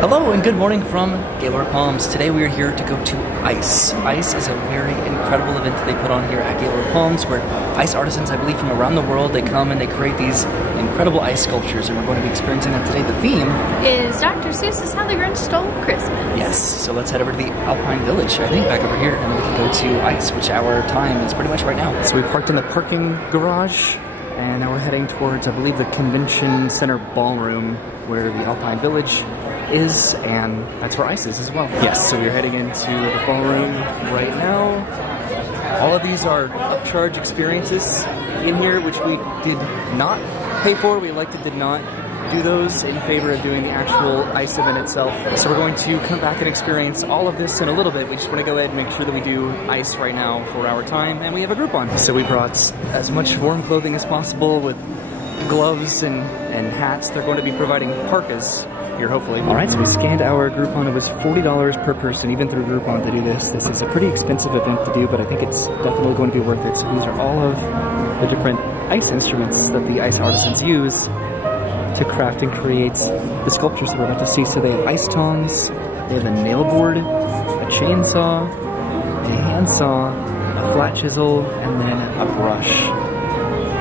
Hello and good morning from Gaylord Palms. Today we are here to go to ICE. ICE is a very incredible event that they put on here at Gaylord Palms where ice artisans, I believe from around the world, they come and they create these incredible ice sculptures, and we're going to be experiencing that today. The theme is Dr. Seuss's How the Grinch Stole Christmas. Yes, so let's head over to the Alpine Village, I think, back over here, and then we can go to ICE, which our time is pretty much right now. So we parked in the parking garage, and now we're heading towards, I believe, the Convention Center Ballroom, where the Alpine Village is, and that's where ICE is as well. Yes, so we're heading into the ballroom right now. All of these are upcharge experiences in here, which we did not pay for. We elected to not do those in favor of doing the actual ICE event itself. So we're going to come back and experience all of this in a little bit. We just want to go ahead and make sure that we do ICE right now for our time, and we have a Groupon. So we brought as much warm clothing as possible with gloves and hats. They're going to be providing parkas here, hopefully. Alright, so we scanned our Groupon. It was $40 per person, even through Groupon, to do this. This is a pretty expensive event to do, but I think it's definitely going to be worth it. So these are all of the different ice instruments that the ice artisans use to craft and create the sculptures that we're about to see. So they have ice tongs, they have a nail board, a chainsaw, a handsaw, a flat chisel, and then a brush.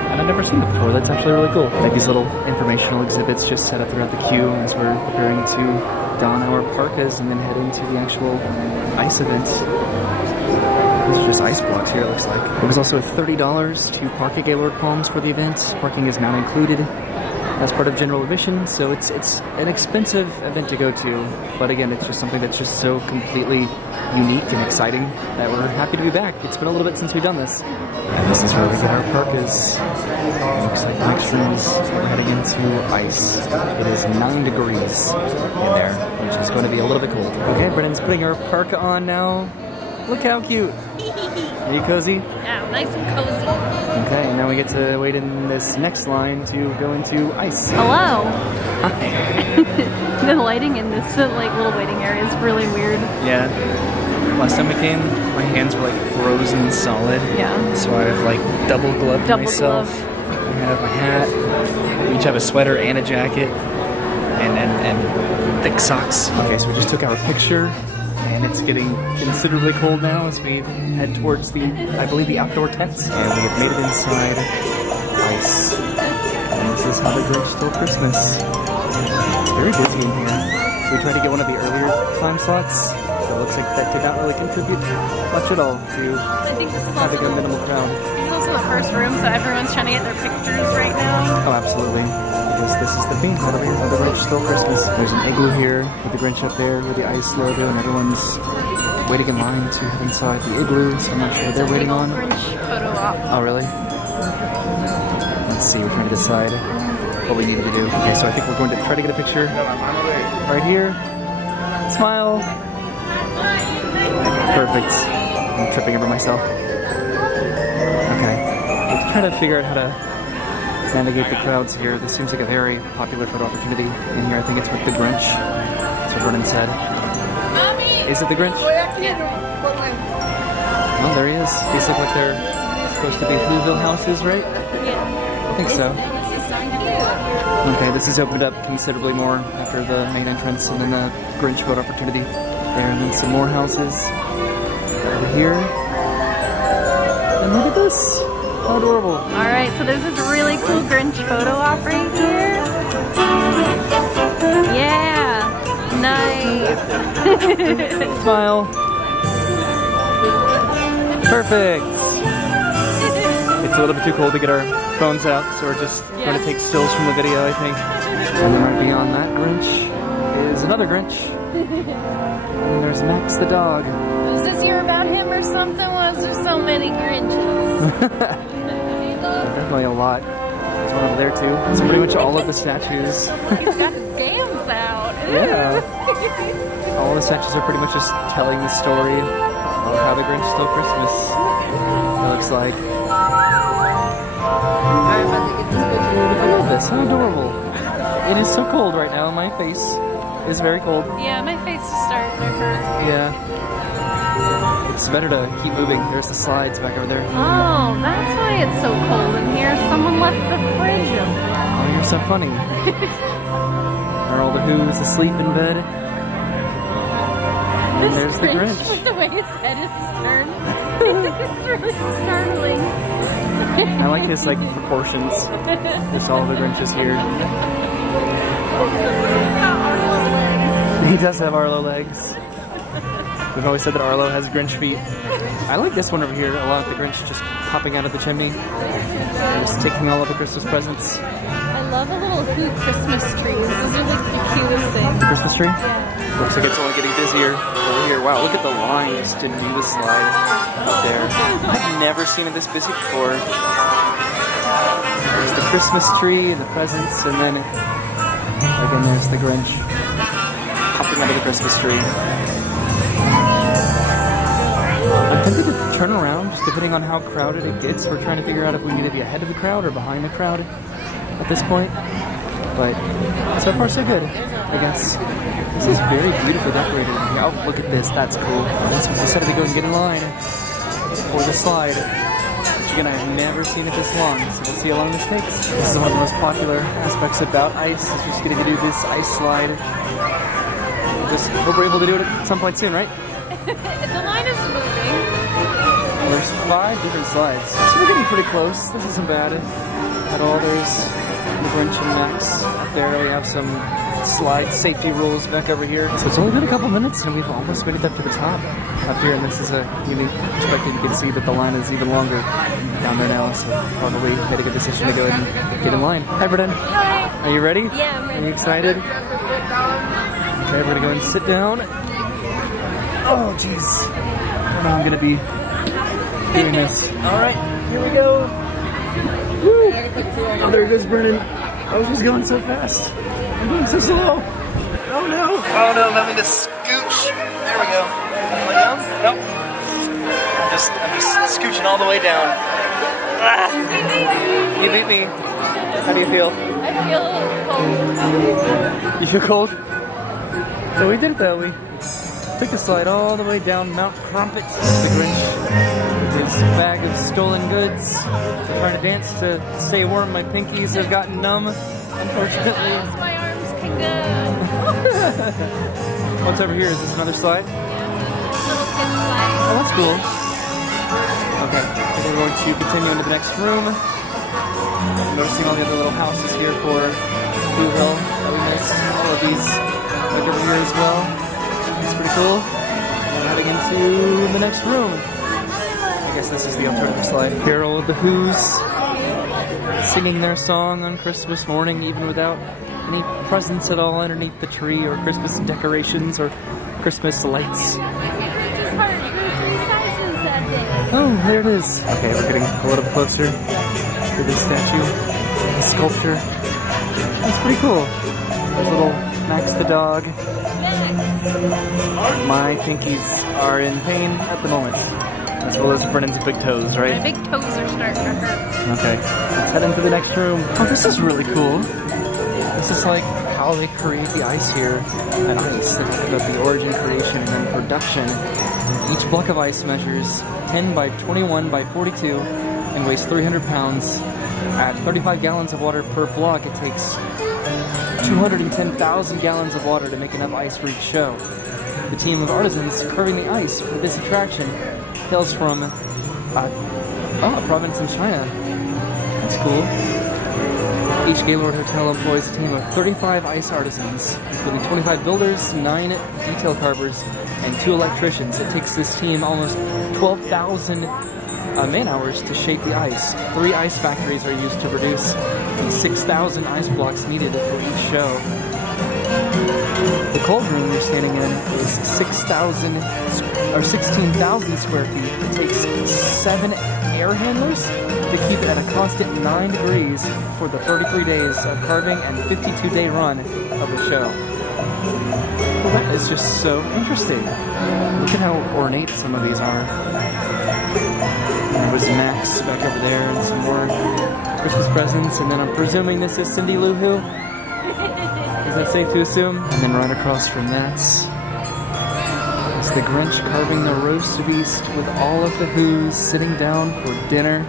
I've never seen it before. That's actually really cool. Like these little informational exhibits just set up throughout the queue as we're preparing to don our parkas and then head into the actual ice event. These are just ice blocks here, it looks like. It was also $30 to park at Gaylord Palms for the event. Parking is not included as part of general admission, so it's an expensive event to go to, but again, it's just something that's just so completely unique and exciting that we're happy to be back. It's been a little bit since we've done this. And this is where we get our parkas. It looks like the next room is we're heading into ICE. It is 9 degrees in there, which is going to be a little bit cold. Okay, Brennan's putting our parka on now. Look how cute. Are you cozy? Yeah, nice and cozy. Okay, and now we get to wait in this next line to go into ICE. Hello. Hi. The lighting in this like little waiting area is really weird. Yeah. Last time we came, my hands were like frozen solid. Yeah. So I've like double gloved myself. I have my hat. We each have a sweater and a jacket. And thick socks. Okay, so we just took our picture. And it's getting considerably cold now as we head towards the, I believe, the outdoor tents. And we have made it inside ICE. And this is How the Grinch Stole Christmas. It's very busy in here. We tried to get one of the earlier time slots. So it looks like that did not really contribute much at all to having a minimal crowd. This is also the first room, so everyone's trying to get their pictures right now. Oh, absolutely. Because this is the theme, How the Grinch Stole Christmas. There's an igloo here with the Grinch up there with the ICE logo, and everyone's waiting in line to head inside the igloo, so I'm not sure what they're waiting on. Grinch photo op. Oh, really? Let's see, we're trying to decide what we needed to do. Okay, so I think we're going to try to get a picture right here. Smile. Perfect. I'm tripping over myself. Okay. We're trying to figure out how to navigate the crowds here. This seems like a very popular photo opportunity in here. I think it's with the Grinch. That's what Vernon said. Is it the Grinch? Yeah. Oh, there he is. These look like they're supposed to be Whoville houses, right? Yeah. I think so. This is so cute. Okay, this has opened up considerably more after the main entrance and then the Grinch photo opportunity there, and then some more houses over here. And look at this. How adorable. Alright, so there's this really cool Grinch photo op right here. Yeah! Nice! Smile. Perfect. It's a little bit too cold to get our phones out, so we're just going to take stills from the video, I think. And then right beyond that Grinch is another Grinch. And there's Max the dog. Was this year about him or something? Was there so many Grinches? Definitely a lot. There's one over there too. So pretty much all of the statues. He's got his gams out. Yeah. All the statues are pretty much just telling the story of how the Grinch stole Christmas. It looks like. I love this. How adorable. It is so cold right now. My face is very cold. Yeah, my face is starting to hurt. Yeah. It's better to keep moving. There's the slides back over there. Oh, that's why it's so cold in here. Someone left the fridge open. Oh, you're so funny. Are all the Who's asleep in bed? And there's the Grinch. With the way his head is turned. It's really startling. I like his like proportions. Just all the Grinches here. He does have Arlo legs. We've always said that Arlo has Grinch feet. I like this one over here a lot. The Grinch just popping out of the chimney. And just taking all of the Christmas presents. I love a little Who Christmas trees. Those are like the cutest things. Christmas tree? Yeah. Looks like it's only getting busier over here. Wow, look at the line just to do the slide up there. I've never seen it this busy before. There's the Christmas tree and the presents, and then again there's the Grinch popping out of the Christmas tree. I'm tempted to turn around, just depending on how crowded it gets. We're trying to figure out if we need to be ahead of the crowd or behind the crowd at this point. But so far so good, I guess. This is very beautifully decorated. Oh, look at this, that's cool. That's what we decided to go and get in line for the slide. Which again, I've never seen it this long, so we'll see how long this takes. This is one of the most popular aspects about ice, is just getting to do this ice slide. Just hope we're able to do it at some point soon, right? The line is moving. There's 5 different slides, so we're getting pretty close. This isn't bad at all. There's the Grinch and Max up there. We have some slide safety rules back over here. So it's only been a couple minutes and we've almost made it up to the top up here, and this is a unique perspective. You can see that the line is even longer down there now, so probably made a good decision to go ahead and get in line. Hi, Brendan. Hi. Are you ready? Yeah, I'm ready. Are you excited? Okay, we're gonna go and sit down. Oh, jeez. I don't know how I'm gonna be doing this. Alright, here we go. Woo. Oh, there goes Brennan. Oh, she's going so fast. I'm going so slow. Oh no. Oh no, I'm having to scooch. There we go. All the way down? Nope. I'm just scooching all the way down. Ah. You beat me. How do you feel? I feel a little cold. You feel cold? So we did it though. We took the slide all the way down Mount Crumpet. The Grinch with his bag of stolen goods. We're trying to dance to stay warm. My pinkies have gotten numb, unfortunately. My arms can go. What's over here? Is this another slide? Yeah. Little kid slide. Oh, that's cool. Okay, I think we're going to continue into the next room. I'm noticing all the other little houses here for Blue Hill that we missed. All of these right over here as well. It's pretty cool. We're heading into the next room. I guess this is the alternative slide. Carol of the Who's singing their song on Christmas morning, even without any presents at all underneath the tree, or Christmas decorations, or Christmas lights. Oh, there it is. Okay, we're getting a little closer to this statue, the sculpture. That's pretty cool. There's little Max the dog. My pinkies are in pain at the moment, as well as Brennan's big toes, right? My big toes are starting to hurt. Okay, let's head into the next room. Oh, this is really cool. This is like how they create the ice here at ice. They talk about the origin, creation, and then production. Each block of ice measures 10 by 21 by 42 and weighs 300 pounds. At 35 gallons of water per block, it takes 210,000 gallons of water to make enough ice for each show. The team of artisans carving the ice for this attraction hails from a province in China. That's cool. Each Gaylord hotel employs a team of 35 ice artisans, including 25 builders, 9 detail carvers, and 2 electricians. It takes this team almost 12,000 man-hours to shape the ice. 3 ice factories are used to produce the 6,000 ice blocks needed for each show. The cold room you're standing in is 16,000 square feet. It takes 7 air handlers to keep it at a constant 9 degrees for the 33 days of carving and 52-day run of the show. Well, that is just so interesting. Look at how ornate some of these are. There was Max back over there and some more Christmas presents, and then I'm presuming this is Cindy Lou Who. Is that safe to assume? And then right across from that is the Grinch carving the roast beast with all of the Who's sitting down for dinner.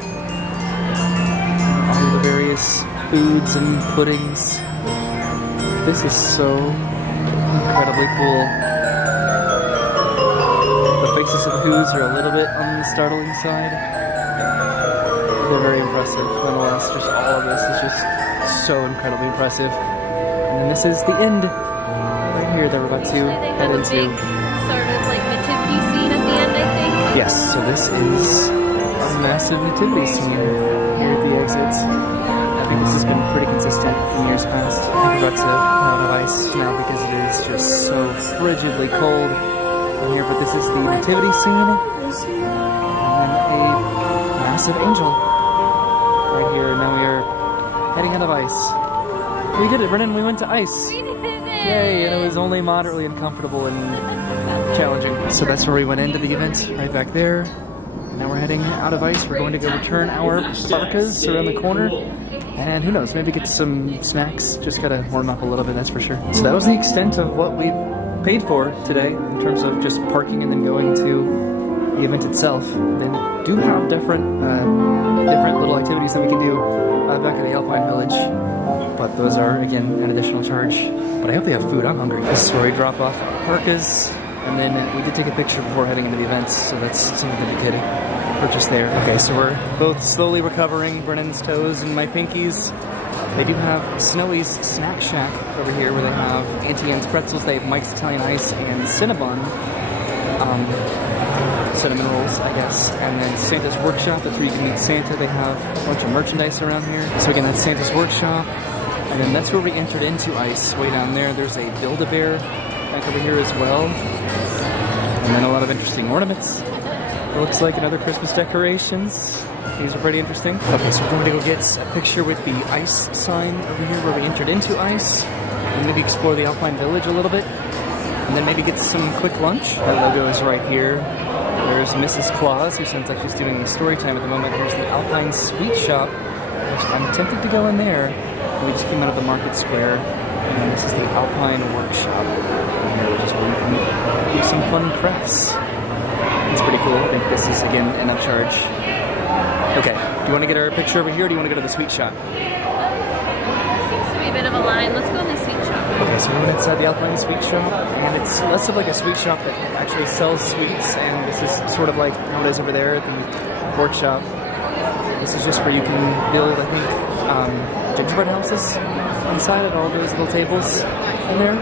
All of the various foods and puddings. This is so incredibly cool. prices of whose are a little bit on the startling side. They're very impressive. Nonetheless, just all of this is just so incredibly impressive. And then this is the end right here that we're about to head into. Big sort of like nativity scene at the end, I think. Yes, so this is a massive nativity scene here at the exits. I think this has been pretty consistent in years past. I think we're about to have of ice now because it is just so frigidly cold in here, but this is the nativity scene and a massive angel right here. Now we are heading out of ice. We did it, Brennan. We went to ice. We did it! Yay! And it was only moderately uncomfortable and challenging. So that's where we went into the event, right back there. Now we're heading out of ice. We're going to go return our parkas around the corner. And who knows, maybe get some snacks. Just gotta warm up a little bit, that's for sure. So that was the extent of what we paid for today in terms of just parking and then going to the event itself. They do have different little activities that we can do back at the Alpine Village. But those are, again, an additional charge. But I hope they have food. I'm hungry. This is where we drop off parkas. And then we did take a picture before heading into the event, so that's something that we could purchase there. Okay, so we're both slowly recovering. Brennan's toes and my pinkies. They do have Snowy's Snack Shack over here where they have Auntie Anne's pretzels. They have Mike's Italian Ice and Cinnabon. Cinnamon rolls, I guess. And then Santa's Workshop, that's where you can meet Santa. They have a bunch of merchandise around here. So again, that's Santa's Workshop. And then that's where we entered into ice, way down there. There's a Build-A-Bear back over here as well. And then a lot of interesting ornaments. It looks like, and other Christmas decorations. These are pretty interesting. Okay, so we're going to go get a picture with the ice sign over here where we entered into ice. And maybe explore the Alpine Village a little bit. And then maybe get some quick lunch. That logo is right here. There's Mrs. Claus, who sounds like she's doing a story time at the moment. Here's the Alpine Sweet Shop. I'm tempted to go in there. We just came out of the market square. And this is the Alpine Workshop. Here, which is where you can do some fun crafts. It's pretty cool. I think this is, again, an upcharge. Okay, do you want to get our picture over here, or do you want to go to the sweet shop? Seems to be a bit of a line. Let's go in the sweet shop. Okay, so we went inside the Alpine Sweet Shop, and it's less of like a sweet shop that actually sells sweets, and this is sort of like how it is over there at the workshop. This is just where you can build, I think, gingerbread houses inside of all those little tables in there.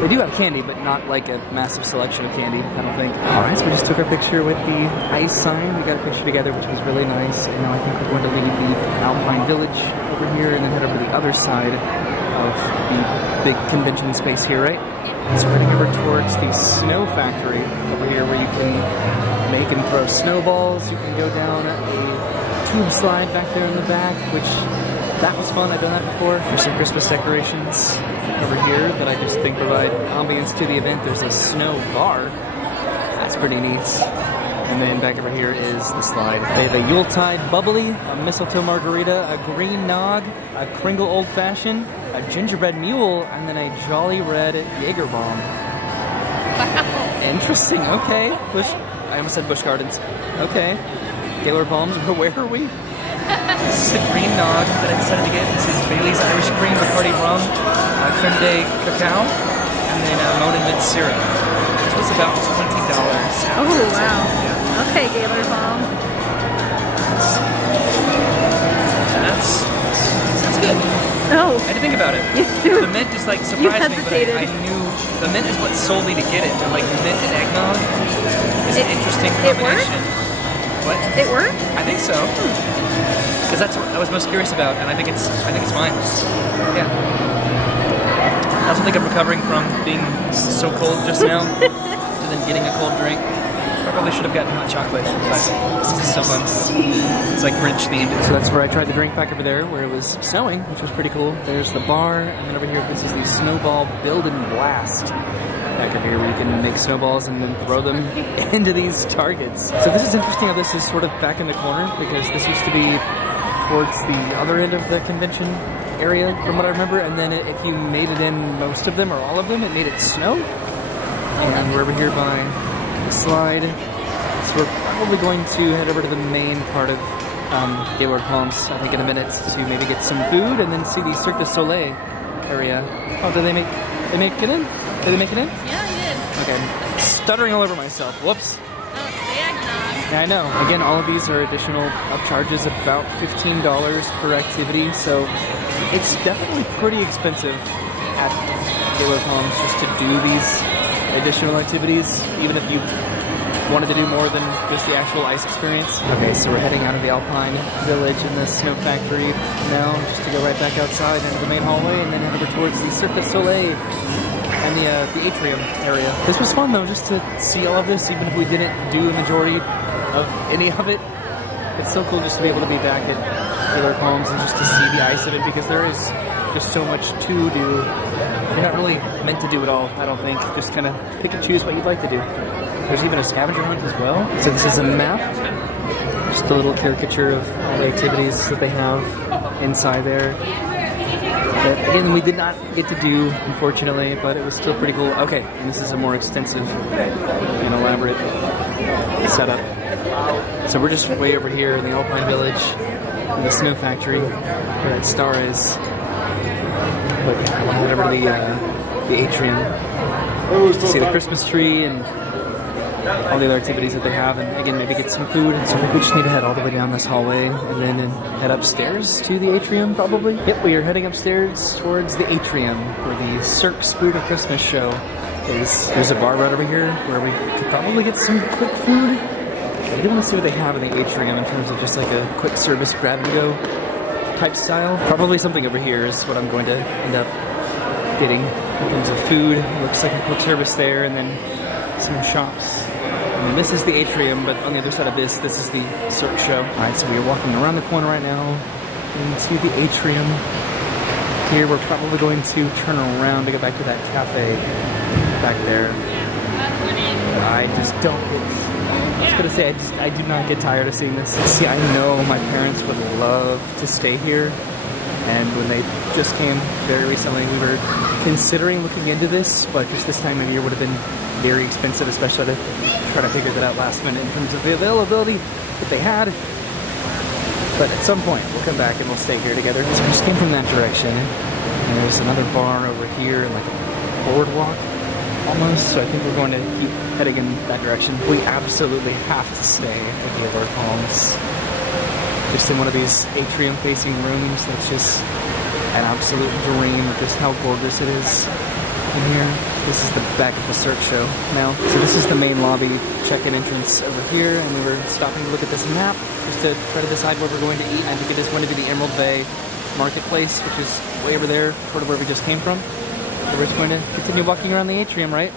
They do have candy, but not like a massive selection of candy, I don't think. Alright, so we just took our picture with the ice sign. We got a picture together, which was really nice. And now I think we're going to leave the Alpine Village over here and then head over to the other side of the big convention space here, right? So we're heading over towards the snow factory over here where you can make and throw snowballs. You can go down a tube slide back there in the back, which that was fun. I've done that before. There's some Christmas decorations over here that I just think provide ambience to the event. There's a snow bar. That's pretty neat. And then back over here is the slide. They have a Yuletide bubbly, a mistletoe margarita, a green nog, a Kringle Old Fashioned, a gingerbread mule, and then a Jolly Red Jaeger bomb. Wow. Interesting. Okay. I almost said Busch Gardens. Okay. Gaylord bombs. Where are we? This is the green nog that I decided to get. This is Bailey's Irish Cream Bacardi Rum, Creme de Cacao, and then Monin Mint Syrup. This was about $20. Oh, wow. Yeah. Okay, Gaylord bomb. That's good. Oh. I had to think about it. The mint just like surprised me, but I knew the mint is what sold me to get it. And like mint and eggnog is an interesting combination. What? It worked? I think so. Because that's what I was most curious about, and I think it's fine. Yeah. I also think I'm recovering from being so cold just now, and then getting a cold drink. I probably should have gotten hot chocolate, but this is still fun. It's like Grinch themed. So that's where I tried the drink back over there, where it was snowing, which was pretty cool. There's the bar, and then over here, this is the Snowball Build and Blast. Back over here where you can make snowballs and then throw them into these targets. So this is interesting how this is sort of back in the corner, because this used to be towards the other end of the convention area from what I remember, and then if you made it in most of them or all of them, it made it snow. And we're over here by the slide. So we're probably going to head over to the main part of Gaylord Palms, I think in a minute, to maybe get some food and then see the Cirque du Soleil area. Oh, did they make it in? Did they make it in? Yeah, they did. Okay, stuttering all over myself. Whoops. the eggnog. Yeah, I know. Again, all of these are additional upcharges, about $15 per activity, so it's definitely pretty expensive at Gaylord Palms just to do these additional activities, even if you wanted to do more than just the actual ice experience. Okay, so we're heading out of the Alpine Village and the Snow Factory now, just to go right back outside into the main hallway and then head over towards the Cirque du Soleil and the atrium area. This was fun though, just to see all of this, even if we didn't do a majority of any of it. It's so cool just to be able to be back at Gaylord Palms and just to see the ice of it, because there is just so much to do. You're not really meant to do it all, I don't think. Just kind of pick and choose what you'd like to do. There's even a scavenger hunt as well. So this is a map, just a little caricature of all the activities that they have inside there. That, again, we did not get to do, unfortunately, but it was still pretty cool. Okay, and this is a more extensive and elaborate setup. So we're just way over here in the Alpine Village, in the Snow Factory, where that star is. But I want to head over to the atrium to see the Christmas tree and all the other activities that they have, and again, maybe get some food. So I think we just need to head all the way down this hallway and then head upstairs to the atrium, probably. Yep, we are heading upstairs towards the atrium where the Cirque Spooder Christmas show is. There's a bar right over here where we could probably get some quick food. I do want to see what they have in the atrium in terms of just like a quick service grab and go type style. Probably something over here is what I'm going to end up getting in terms of food. It looks like a quick service there, and then some shops. And this is the atrium, but on the other side of this is the Cirque show. Alright, so we are walking around the corner right now into the atrium. Here we're probably going to turn around to get back to that cafe back there. I just don't get... I was gonna say, I do not get tired of seeing this. See, I know my parents would love to stay here, and when they just came very recently, we were considering looking into this, but just this time of year would have been very expensive, especially to try to figure that out last minute in terms of the availability that they had. But at some point, we'll come back and we'll stay here together. So we just came from that direction, and there's another bar over here, like a boardwalk almost, so I think we're going to keep heading in that direction. We absolutely have to stay at Gaylord Palms. Just in one of these atrium-facing rooms that's just an absolute dream of just how gorgeous it is in here. This is the back of the Cirque show now. So this is the main lobby check-in entrance over here, and we were stopping to look at this map just to try to decide where we're going to eat. And I think it is going to be the Emerald Bay Marketplace, which is way over there, sort of where we just came from. So we're just going to continue walking around the atrium, right?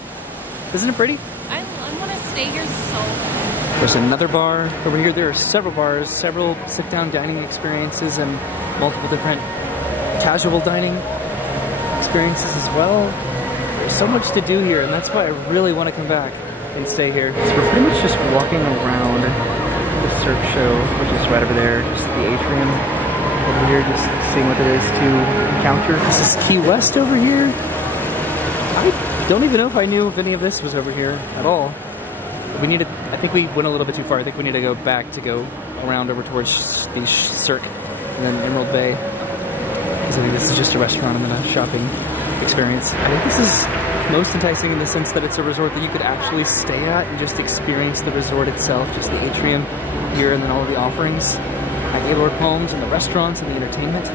Isn't it pretty? I want to stay here so bad. There's another bar over here. There are several bars, several sit-down dining experiences, and multiple different casual dining experiences as well. There's so much to do here, and that's why I really want to come back and stay here. So we're pretty much just walking around the Cirque show, which is right over there, just the atrium over here, just seeing what there is to encounter. This is Key West over here. I don't even know if I knew if any of this was over here at all. We need to, I think we went a little bit too far. I think we need to go back to go around over towards the Cirque and then Emerald Bay. Because I think this is just a restaurant and then a shopping experience. I think this is most enticing in the sense that it's a resort that you could actually stay at and just experience the resort itself, just the atrium here and then all of the offerings at Gaylord Palms and the restaurants and the entertainment.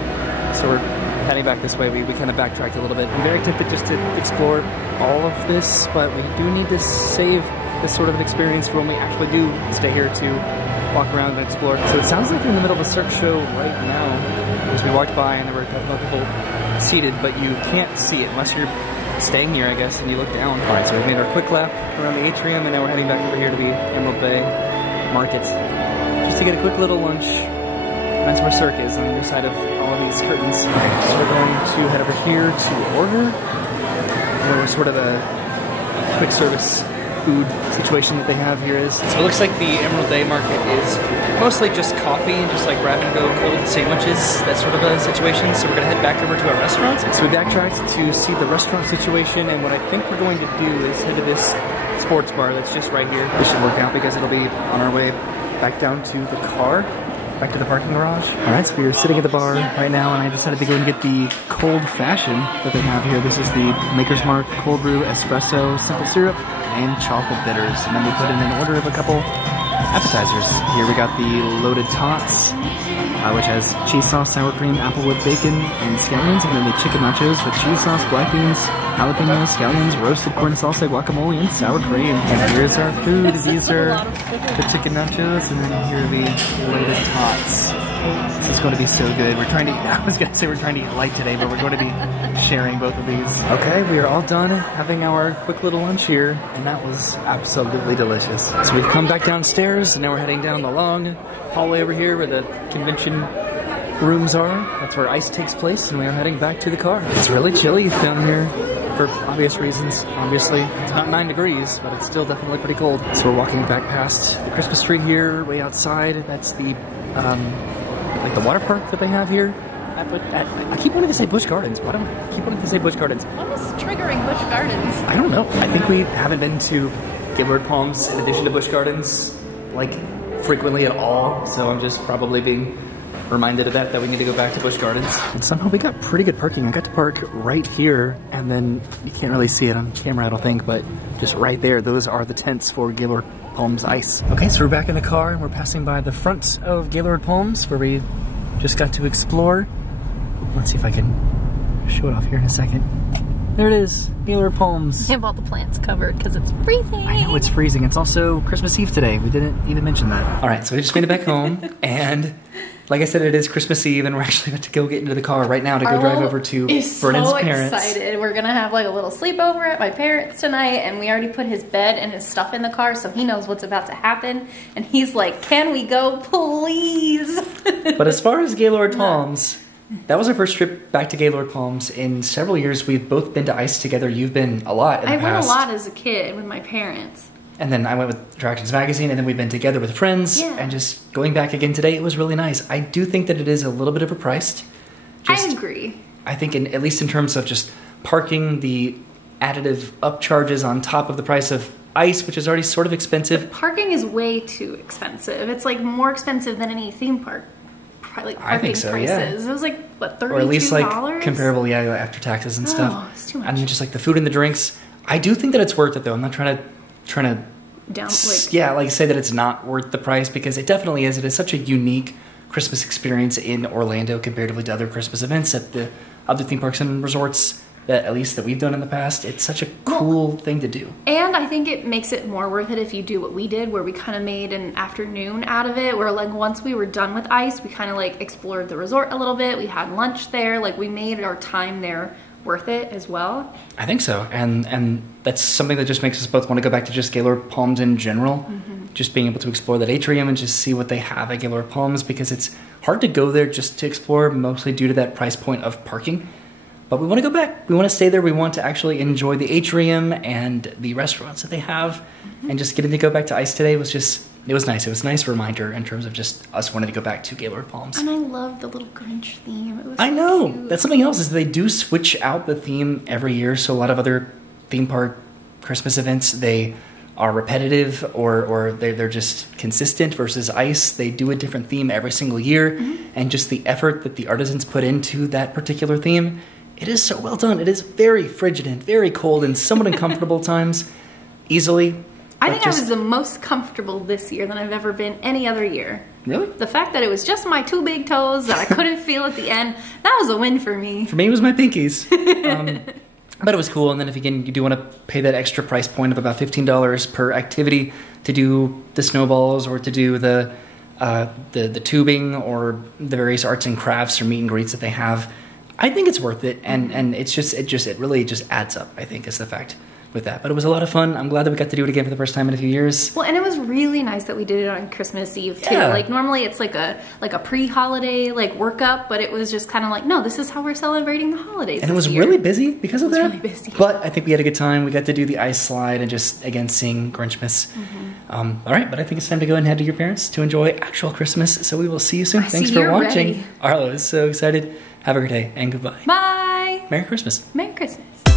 So we're heading back this way. We kind of backtracked a little bit. I'm very tempted just to explore all of this, but we do need to save this sort of an experience for when we actually do stay here to walk around and explore. So it sounds like we're in the middle of a Cirque show right now, as we walked by and there were a couple of people seated, but you can't see it unless you're staying here, I guess, and you look down. All right, so we've made our quick lap around the atrium, and now we're heading back over here to the Emerald Bay Market just to get a quick little lunch. That's where Cirque is, on the other side of all of these curtains. All right, so we're going to head over here to order. Where sort of a quick service food situation that they have here is. So it looks like the Emerald Bay Market is mostly just coffee and just like grab-and-go cold sandwiches, that sort of a situation. So we're going to head back over to our restaurant. So we backtracked to see the restaurant situation, and what I think we're going to do is head to this sports bar that's just right here. This should work out because it'll be on our way back down to the car. back to the parking garage. All right, so we are sitting at the bar right now, and I decided to go and get the cold fashion that they have here. This is the Maker's Mark cold brew espresso, simple syrup, and chocolate bitters. And then we put in an order of a couple appetizers. Here we got the loaded tots, which has cheese sauce, sour cream, applewood bacon, and scallions. And then the chicken nachos with cheese sauce, black beans, jalapenos, scallions, roasted corn salsa, guacamole, and sour cream. And here's our food. These are the chicken nachos, and then here are the loaded tots. This is going to be so good. We're trying to, I was going to say we're trying to eat light today, but we're going to be sharing both of these. Okay, we are all done having our quick little lunch here, and that was absolutely delicious. So we've come back downstairs, and now we're heading down the long hallway over here where the convention rooms are. That's where ICE takes place, and we are heading back to the car. It's really chilly down here for obvious reasons, obviously. It's about 9 degrees, but it's still definitely pretty cold. So we're walking back past the Christmas tree here, way outside. That's the, like the water park that they have here. I keep wanting to say Busch Gardens. Why do I keep wanting to say Busch Gardens? What is triggering Busch Gardens? I don't know. I think we haven't been to Gaylord Palms in addition to Busch Gardens, like, frequently at all. So I'm just probably being reminded of that we need to go back to Busch Gardens. And somehow we got pretty good parking. I got to park right here, and then you can't really see it on camera, I don't think, but just right there, those are the tents for Gaylord Palms Ice. Okay, so we're back in the car, and we're passing by the front of Gaylord Palms, where we just got to explore. Let's see if I can show it off here in a second. There it is, Gaylord Palms. I have all the plants covered because it's freezing. I know it's freezing. It's also Christmas Eve today. We didn't even mention that. All right, so we just made it back home, and like I said, it is Christmas Eve, and we're actually about to go get into the car right now to go drive over to Brennan's parents. I'm so excited. We're gonna have like a little sleepover at my parents tonight, and we already put his bed and his stuff in the car, so he knows what's about to happen. And he's like, "Can we go, please?" But as far as Gaylord Palms, that was our first trip back to Gaylord Palms in several years. We've both been to ICE together. You've been a lot in the past. I went a lot as a kid with my parents. And then I went with Attractions Magazine, and then we've been together with friends. Yeah. And just going back again today, it was really nice. I do think that it is a little bit overpriced. I agree. I think at least in terms of just parking, the additive upcharges on top of the price of ICE, which is already sort of expensive. But parking is way too expensive. It's like more expensive than any theme park. Like parking I think so, prices. Yeah. It was like, what, $32? Or at least like comparable, yeah, after taxes and stuff. Oh, it's too much. I mean, just like the food and the drinks. I do think that it's worth it, though. I'm not trying to down, like, yeah, like say that it's not worth the price, because it definitely is. It is such a unique Christmas experience in Orlando comparatively to other Christmas events at the other theme parks and resorts that at least that we've done in the past. It's such a cool thing to do. And I think it makes it more worth it if you do what we did, where we kind of made an afternoon out of it, where like once we were done with ICE, we kind of like explored the resort a little bit. We had lunch there. Like we made our time there worth it as well. I think so. And that's something that just makes us both want to go back to just Gaylord Palms in general. Mm-hmm. Just being able to explore that atrium and just see what they have at Gaylord Palms, because it's hard to go there just to explore, mostly due to that price point of parking. But we want to go back. We want to stay there. We want to actually enjoy the atrium and the restaurants that they have. Mm-hmm. And just getting to go back to ICE today was just, it was nice. It was a nice reminder in terms of just us wanting to go back to Gaylord Palms. And I love the little Grinch theme. It was I know. Cute. That's something else, is they do switch out the theme every year. So a lot of other theme park Christmas events, they are repetitive or they're just consistent, versus ICE, they do a different theme every single year. Mm-hmm. And just the effort that the artisans put into that particular theme, it is so well done. It is very frigid and very cold and somewhat uncomfortable times, easily. I think I was the most comfortable this year than I've ever been any other year. Really? The fact that it was just my two big toes that I couldn't feel at the end, that was a win for me. For me, it was my pinkies. But it was cool. And then if again, you do want to pay that extra price point of about $15 per activity to do the snowballs or to do the tubing or the various arts and crafts or meet and greets that they have, I think it's worth it. And it really just adds up, I think, is the fact with that. But it was a lot of fun. I'm glad that we got to do it again for the first time in a few years. Well, and it was really nice that we did it on Christmas Eve too. Yeah. Like normally it's like a pre-holiday like workup, but it was just kind of like, no, this is how we're celebrating the holidays. And it was really busy because of that. It was really busy. But I think we had a good time. We got to do the ice slide and just again sing Grinchmas. All right, but I think it's time to go and head to your parents to enjoy actual Christmas. So we will see you soon. Thanks for watching. Ready. Arlo is so excited. Have a great day and goodbye. Bye. Merry Christmas. Merry Christmas.